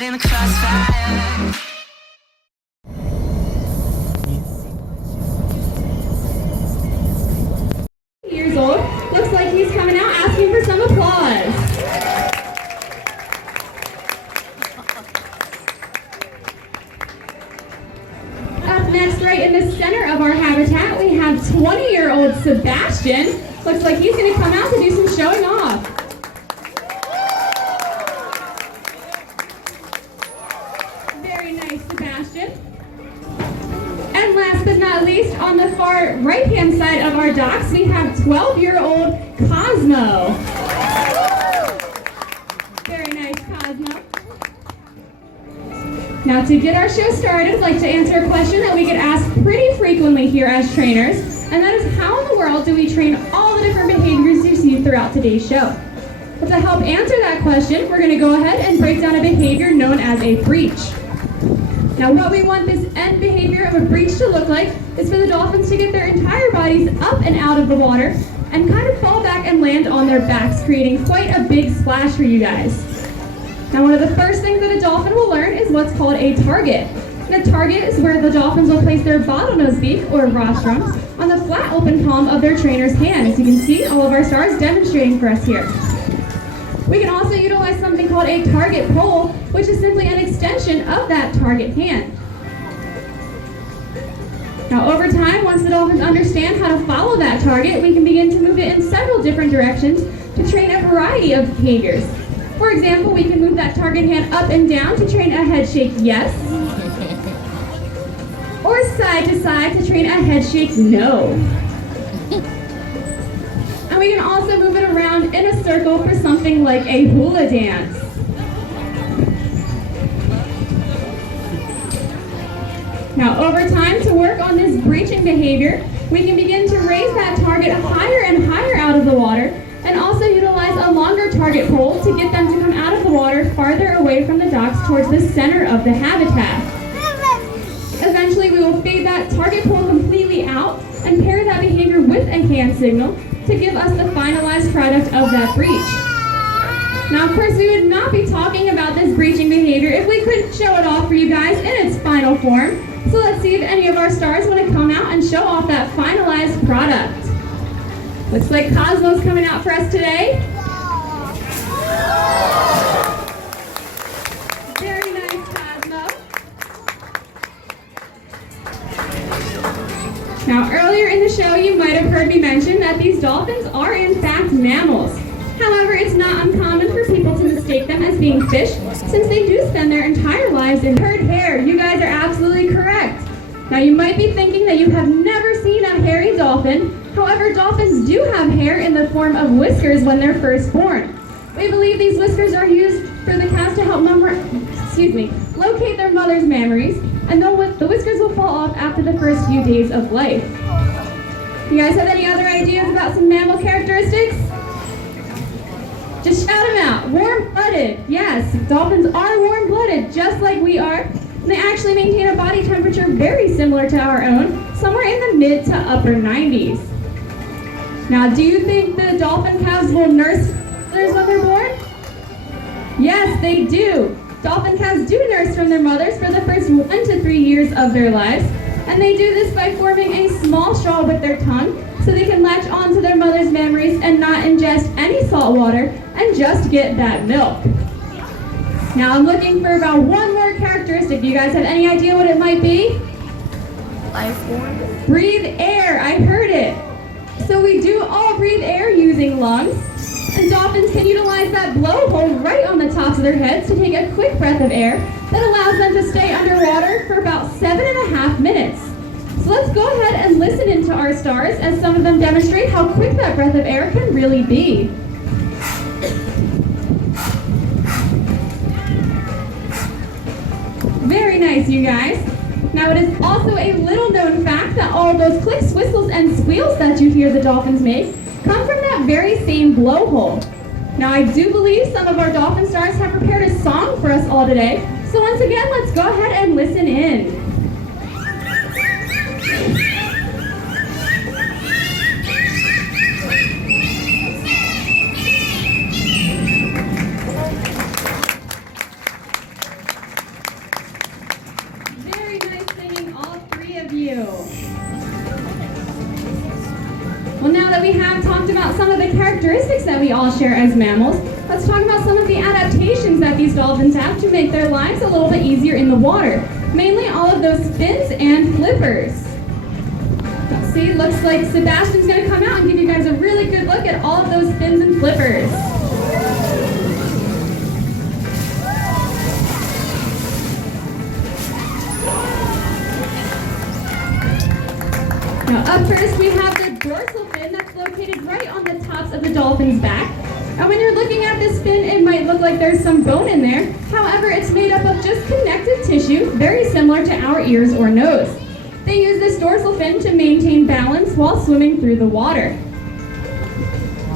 caught in the crossfire. Years old. Looks like he's coming out asking for some applause. Up next, right in the center of our habitat, we have 20-year-old Sebastian. Looks like he's going to come out to do some showing off. Very nice, Sebastian. And last but not least, on the far right-hand side of our docks, we have 12-year-old Cosmo. Very nice, Cosmo. Now, to get our show started, I'd like to answer a question that we get asked pretty frequently here as trainers, and that is, how in the world do we train all the different behaviors you see throughout today's show? Well, to help answer that question, we're going to go ahead and break down a behavior known as a breach. Now, what we want this end behavior of a breach to look like is for the dolphins to get their entire bodies up and out of the water and kind of fall back and land on their backs, creating quite a big splash for you guys. Now, one of the first things that a dolphin will learn is what's called a target. And a target is where the dolphins will place their bottlenose beak, or rostrum, on the flat open palm of their trainer's hand. As you can see, all of our stars demonstrating for us here. We can also utilize something called a target pole, which is simply an extension of that target hand. Now, over time, once the dolphins understand how to follow that target, we can begin to move it in several different directions to train a variety of behaviors. For example, we can move that target hand up and down to train a head shake yes, or side to side to train a head shake no. And we can also move it around in a circle for something like a hula dance. Now, over time, to work on this breaching behavior, we can begin to raise that target higher and higher out of the water, and also utilize a longer target pole to get them to come out of the water farther away from the docks towards the center of the habitat. Eventually, we will fade that target pole completely out and pair that behavior with a hand signal to give us the finalized product of that breach. Now, of course, we would not be talking about this breaching behavior if we couldn't show it off for you guys in its final form. So let's see if any of our stars want to come out and show off that finalized product. Looks like Cosmo's coming out for us today. Very nice, Cosmo. Now, earlier in the show, you might have heard me mention that these dolphins are in fact mammals. However, it's not uncommon for people to mistake them as being fish, since they do spend their entire lives in herd hair. You guys are absolutely correct. Now, you might be thinking that you have never seen a hairy dolphin. However, dolphins do have hair in the form of whiskers when they're first born. We believe these whiskers are used for the calves to help locate their mother's memories, and the whiskers will fall off after the first few days of life. You guys have any other ideas about some mammal characteristics? Just shout them out. Warm-blooded. Yes, dolphins are warm-blooded, just like we are. And they actually maintain a body temperature very similar to our own, somewhere in the mid to upper 90s. Now, do you think the dolphin calves will nurse mothers when they're born? Yes, they do. Dolphin calves do nurse from their mothers for the first 1 to 3 years of their lives, and they do this by forming a small straw with their tongue so they can latch onto their mother's memories and not ingest any salt water and just get that milk. Now, I'm looking for about one more characteristic. Do you guys have any idea what it might be? Life form. Breathe air. I heard it. So we do all breathe air using lungs, and dolphins can utilize that blowhole right on the tops of their heads to take a quick breath of air that allows them to stay underwater for about 7.5 minutes. So let's go ahead and listen into our stars as some of them demonstrate how quick that breath of air can really be. Very nice, you guys. Now, it is also a little known fact that all of those clicks, whistles, and squeals that you hear the dolphins make come from that very same blowhole. Now, I do believe some of our dolphin stars have prepared a song for us all today. So once again, let's go ahead and listen in. characteristics that we all share as mammals, let's talk about some of the adaptations that these dolphins have to make their lives a little bit easier in the water. Mainly all of those fins and flippers. Let's see, looks like Sebastian's going to come out and give you guys a really good look at all of those fins and flippers. Now up first we have the dorsal fin that's located right on the tops of the dolphin's back. And when you're looking at this fin, it might look like there's some bone in there. However, it's made up of just connective tissue, very similar to our ears or nose. They use this dorsal fin to maintain balance while swimming through the water.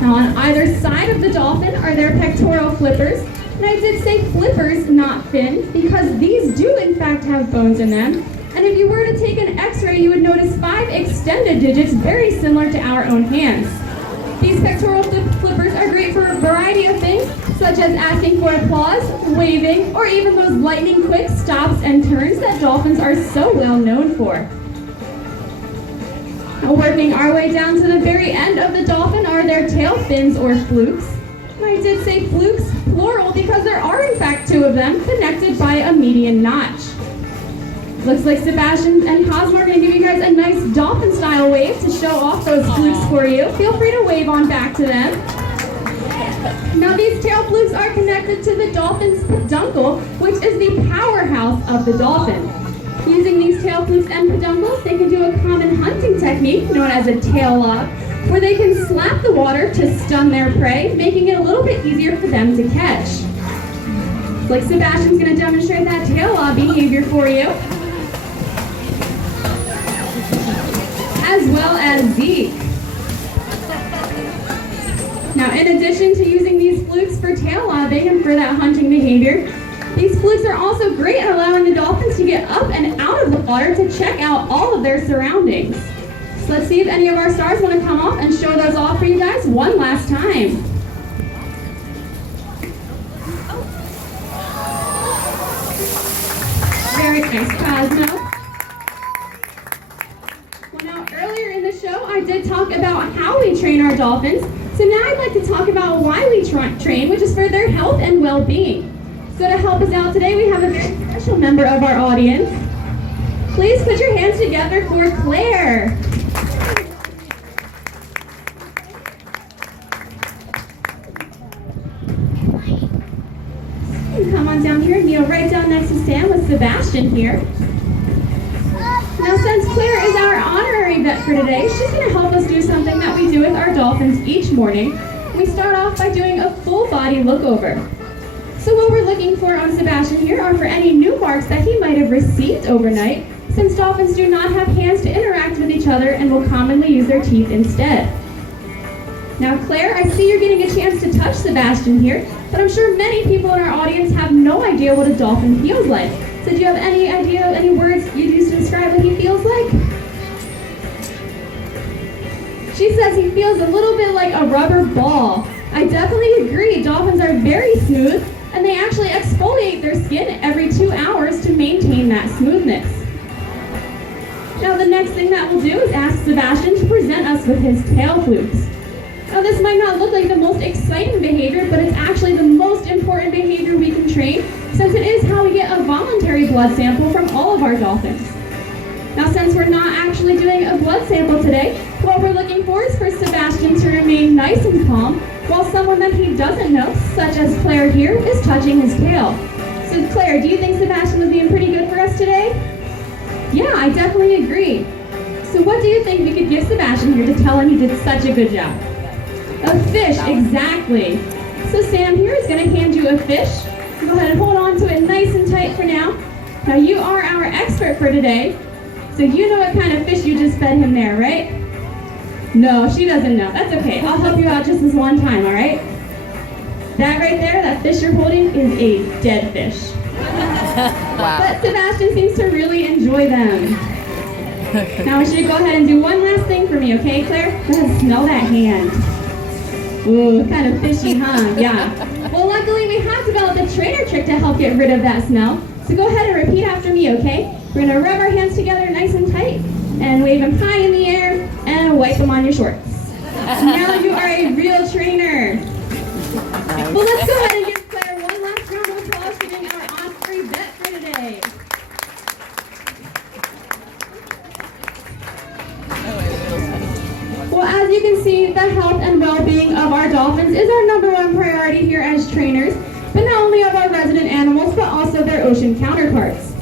Now on either side of the dolphin are their pectoral flippers. And I did say flippers, not fins, because these do in fact have bones in them. And if you were to take an x-ray, you would notice 5 extended digits very similar to our own hands. These pectoral flippers are great for a variety of things, such as asking for applause, waving, or even those lightning quick stops and turns that dolphins are so well known for. Now, working our way down to the very end of the dolphin are their tail fins or flukes. And I did say flukes, plural, because there are in fact 2 of them connected by a median notch. Looks like Sebastian and Cosmo are going to give you guys a nice dolphin-style wave to show off those flukes for you. Feel free to wave on back to them. Now these tail flukes are connected to the dolphin's peduncle, which is the powerhouse of the dolphin. Using these tail flukes and peduncles, they can do a common hunting technique known as a tail lob, where they can slap the water to stun their prey, making it a little bit easier for them to catch. Like Sebastian's going to demonstrate that tail lob behavior for you, as well as Zeke. Now, in addition to using these flukes for tail lobbing and for that hunting behavior, these flukes are also great at allowing the dolphins to get up and out of the water to check out all of their surroundings. So let's see if any of our stars want to come off and show those off for you guys one last time. Very nice, Cosmo. Earlier in the show, I did talk about how we train our dolphins. So now I'd like to talk about why we train, which is for their health and well-being. So to help us out today, we have a very special member of our audience. Please put your hands together for Claire. Come on down here and kneel right down next to Sam with Sebastian here. Now, since Claire is our honorary vet for today, she's going to help us do something that we do with our dolphins each morning. We start off by doing a full body look over. So what we're looking for on Sebastian here are for any new marks that he might have received overnight, since dolphins do not have hands to interact with each other and will commonly use their teeth instead. Now, Claire, I see you're getting a chance to touch Sebastian here, but I'm sure many people in our audience have no idea what a dolphin feels like. So do you have any idea, any words you'd use to describe what he feels like? She says he feels a little bit like a rubber ball. I definitely agree. Dolphins are very smooth, and they actually exfoliate their skin every 2 hours to maintain that smoothness. Now the next thing that we'll do is ask Sebastian to present us with his tail flukes. Now this might not look like the most exciting behavior, but it's actually the most important behavior we can train, since it is how we get a voluntary blood sample from all of our dolphins. Now since we're not actually doing a blood sample today, what we're looking for is for Sebastian to remain nice and calm, while someone that he doesn't know, such as Claire here, is touching his tail. So Claire, do you think Sebastian was being pretty good for us today? Yeah, I definitely agree. So what do you think we could give Sebastian here to tell him he did such a good job? A fish, exactly. So Sam here is going to hand you a fish. Go ahead and hold on to it nice and tight for now. Now you are our expert for today, so you know what kind of fish you just fed him there, right? No, she doesn't know. That's okay. I'll help you out just this one time, all right? That right there, that fish you're holding, is a dead fish. Wow. But Sebastian seems to really enjoy them. Now I want you to go ahead and do one last thing for me, okay, Claire? Go ahead and smell that hand. Ooh, kind of fishy, huh? Yeah. Well, luckily we have developed a trainer trick to help get rid of that smell. So go ahead and repeat after me, okay? We're gonna rub our hands together nice and tight and wave them high in the air and wipe them on your shorts. Now you are a real trainer. Well, let's go ahead and give Claire one last round of applause for being our Osprey vet for today. Well, as you can see, the health and well-being of our dolphins is our #1 priority here as trainers, but not only of our resident animals, but also their ocean counterparts.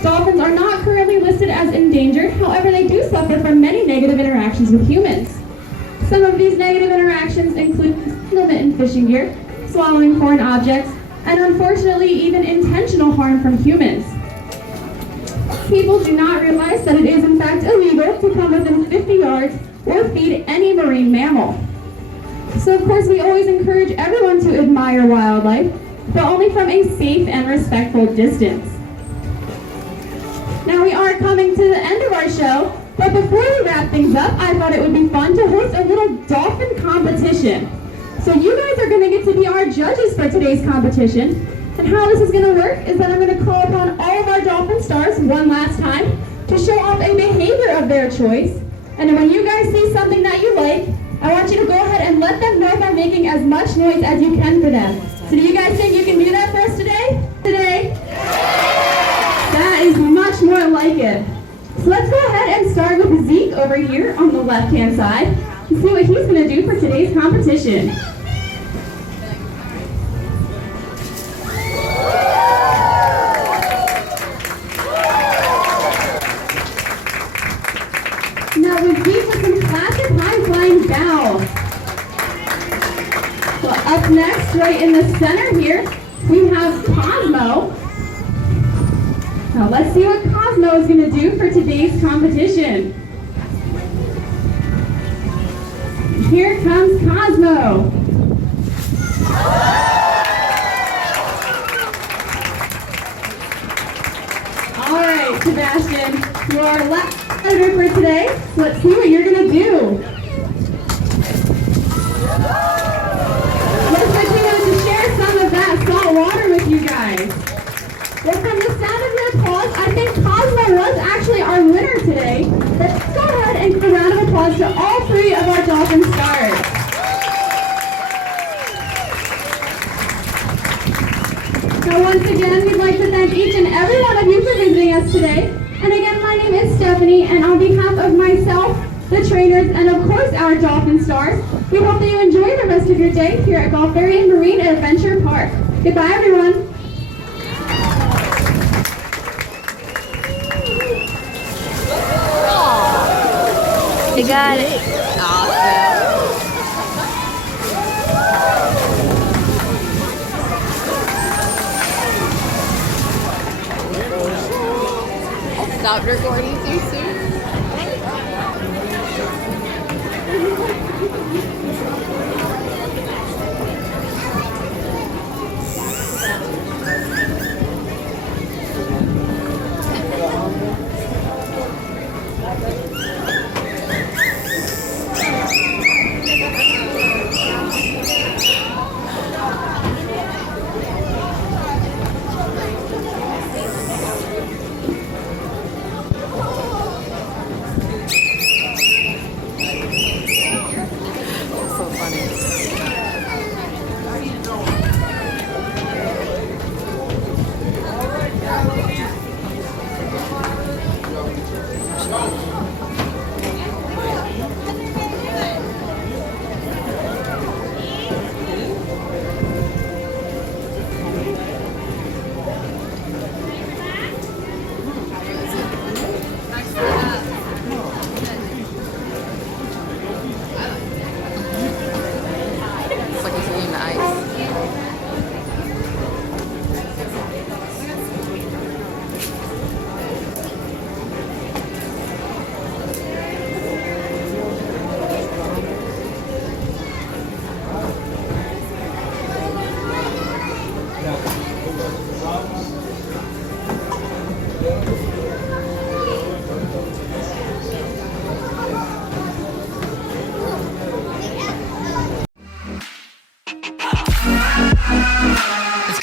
Dolphins are not currently listed as endangered, however, they do suffer from many negative interactions with humans. Some of these negative interactions include intermittent fishing gear, swallowing foreign objects, and unfortunately even intentional harm from humans. People do not realize that it is in fact illegal to come within 50 yards or feed any marine mammal. So of course we always encourage everyone to admire wildlife, but only from a safe and respectful distance. Now we are coming to the end of our show, but before we wrap things up, I thought it would be fun to host a little dolphin competition. So you guys are going to get to be our judges for today's competition. And how this is going to work is that I'm going to call upon all of our dolphin stars one last time to show off a behavior of their choice. And when you guys see something that you like, I want you to go ahead and let them know by making as much noise as you can for them. So do you guys think you can do that for us today? That is much more like it. So let's go ahead and start with Zeke over here on the left-hand side and see what he's going to do for today's competition. Now with Zeke with some classic high-flying bow. Well, up next, right in the center here, we have Cosmo. Now let's see what Cosmo is going to do for today's competition. Here comes Cosmo. All right, Sebastian, you are our last editor for today. So let's see what you're going to do. Looks like we wanted to share some of that salt water with you guys. Well, from the sound of your applause, I think Cosmo was actually our winner today. Let's go ahead and give a round of applause to all 3 of our dolphin stars. Now, once again, we'd like to thank each and every one of you for visiting us today. And again, my name is Stephanie, and on behalf of myself, the trainers, and of course our dolphin stars, we hope that you enjoy the rest of your day here at Gulfarium Marine Adventure Park. Goodbye, everyone. You got it. I stopped recording too soon.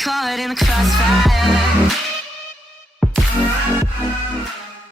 Caught in the crossfire.